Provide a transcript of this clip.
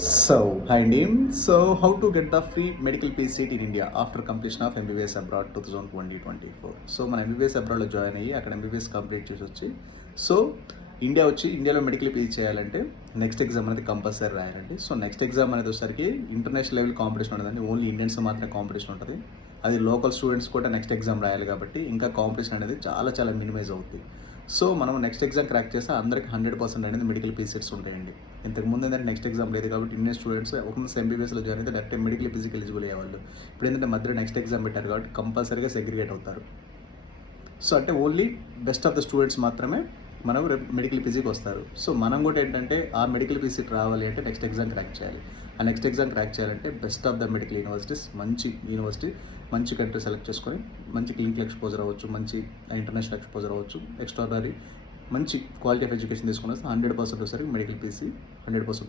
Hi Neem. So, how to get the free medical pay seat in India after completion of MBBS abroad 2020-24. So మన MBBS అబ్రాడ్లో join అయ్యి అక్కడ MBBS complete చేసి వచ్చి so ఇండియాలో medical pay చేయాలంటే next exam అనేది compulsory రాయాలండి. So next exam అనేది వచ్చేసరికి ఇంటర్నేషనల్ లెవెల్ కాంపిటీషన్ ఉండదండి, ఓన్లీ ఇండియన్స్ మాత్రమే కాంపిటీషన్ ఉంటుంది. అది లోకల్ స్టూడెంట్స్ కూడా నెక్స్ట్ ఎగ్జామ్ రాయాలి కాబట్టి ఇంకా కాంపిటీషన్ అనేది చాలా మినిమైజ్ అవుతుంది. సో మనం నెక్స్ట్ ఎగ్జామ్ క్రాక్ చేస్తే అందరికి 100% అనేది మెడికల్ పీ సీట్స్ ఉంటాయండి. ఇంతకుముందు ఏంటంటే నెక్స్ట్ ఎగ్జామ్ లేదు కాబట్టి ఇండియన్ స్టూడెంట్స్ ఒక ఎంబీబీఎస్లో జాయిన్ అయితే డైరెక్ట్ మెడికల్ పీజీకి ఎలిజిబుల్ అయ్యేవాళ్ళు. ఇప్పుడు ఏంటంటే మధ్యలో నెక్స్ట్ ఎగ్జామ్ పెట్టారు కాబట్టి కంపల్సరీగా సెగ్రిగేట్ అవుతారు. సో అంటే only best of the students మాత్రమే మనం మెడికల్ పీజీకి వస్తారు. సో మనం కూడా ఏంటంటే ఆ మెడికల్ పీ సీట్ రావాలి అంటే నెక్స్ట్ ఎగ్జామ్ క్రాక్ చేయాలి. ఆ నెక్స్ట్ ఎగ్జామ్ క్రాక్ చేయాలంటే best of the medical universities, మంచి యూనివర్సిటీ, మంచి కంట్రీ సెలెక్ట్ చేసుకొని మంచి క్లినికల్ ఎక్స్పోజర్ అవ్వచ్చు, మంచి ఇంటర్నేషనల్ ఎక్స్పోజర్ అవ్వచ్చు, ఎక్స్ట్రాడనరీ మంచి క్వాలిటీ ఆఫ్ ఎడ్యుకేషన్ తీసుకుని వస్తే 100% వస్తారు మెడికల్ పీసీ 100%